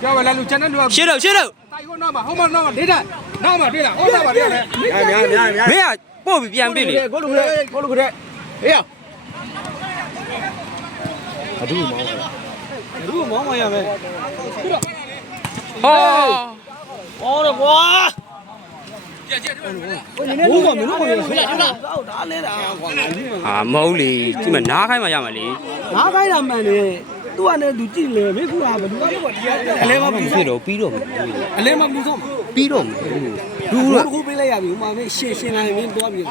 叫我来录，简单录。ရှေ့တော့ရှေ့တော့ 大一个闹嘛，后面闹嘛，对的，闹嘛对的，我闹嘛对的。မင်းကပို့ပြီးပြန်ပြီလေ 过路去，过路去。哎呀，忙嘛呀没？ ဟော 好的瓜。我没弄过，回来回来。打来的。 ဟာမဟုတ်လေဒီမှာနားခိုင်းမှရမှာလေ 哪开了门的？都按那都进来，没过啊，不都啊？来嘛， မဖြစ်တော့ပြီးတော့မယ် 来嘛，不上嘛。 ပြီးတော့မယ် လူကိုပေးလိုက်ရပြီ။ဟိုမှာမင်းရှင်းလာရင်မင်းသွားပြီ။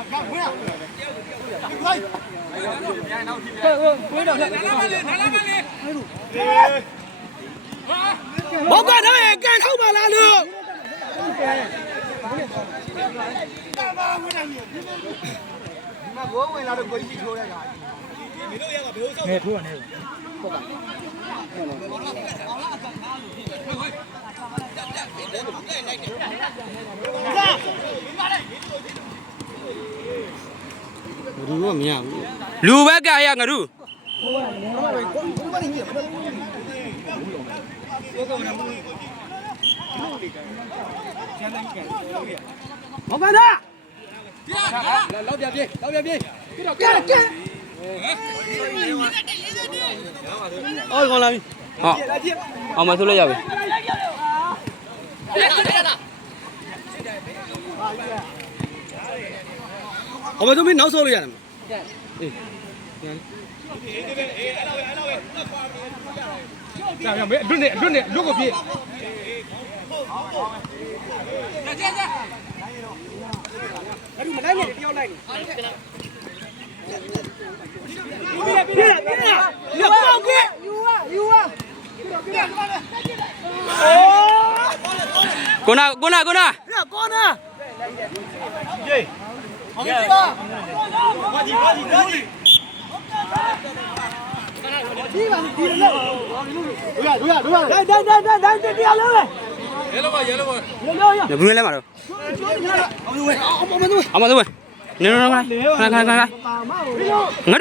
ဘောကတော့ကန်ထောက်ပါလားလို့မဘောဝင်လာတော့ကိုကြီးထိုးလိုက်တာမင်းတို့ရကဘယ်လိုစောက်နေထိုးရနေဟုတ်ပါလူကမရဘူး လူပဲကရငါတို့ 好干的老边边老边边干干哦过来 ဟောအောင်မဆိုလိုက်ရပြီ 我们都没挠手了呀这样没轮的轮个皮来你不要来你别不要给有啊 ကိုနာကိုနာကိုနာ 光呢好的快点ဘယ်လိုလဲမှာတော့အောင်မဆိုဝင်နေနေခိုင်းငါ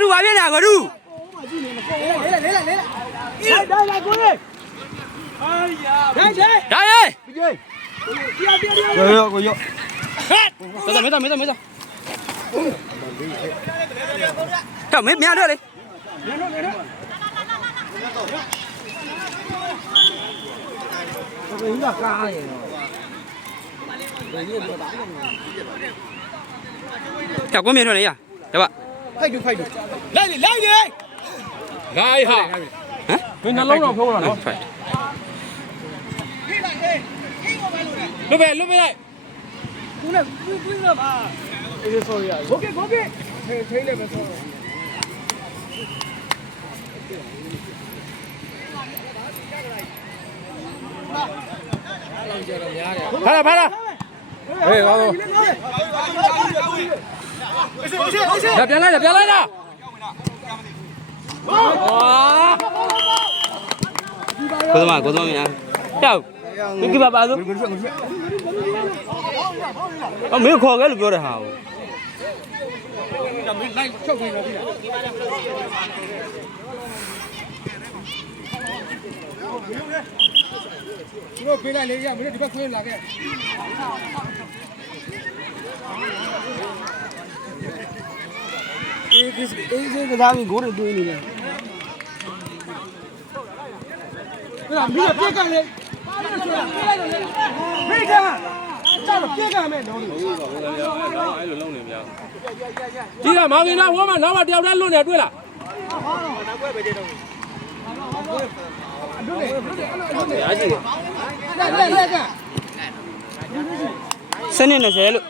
တို့ပါပြနေတာငါတို့ဒါရဲမေးတော့ဟဲ့မင်းတော့လေကိုမြင်ထွက်နေရတပတ် ဖိုက်တူလိုက်လေ来哈ဘယ်နှလုံးတော့ဖုံးလာနော် ဖိုက် လွတ်ပဲလိုက်ကိုနဲ့ကူးတော့ပါအေး sorry โอเคထိနေမယ်ဆိုတော့ဖားဟေးဟောပြန်လိုက်တာကိုသမမြတောက်ဒီကပါပါဆိုအမေခေါ်ခဲ့လို့ပြောတဲ့ဟာကို မင်းလိုက်ချုပ်နေတော့ပြီတို့ပေးလိုက်လေရမင်းဒီဘက်ခွင်းလာခဲ့အေးကစားပြီးဂိုးတွေတွေးနေတယ်ဟဲ့မင်းပြက်ကန်လေမိကကြောက်ပြက်ကန်မဲ့တော့လို့အဲ့လိုလုံးနေများဒီကမောင်ကြီးလားဝမ်းမနောက်မှတယောက်တည်းလွတ်နေတွေ့လားနောက်ကွဲပဲကြတော့စနစ်20လို့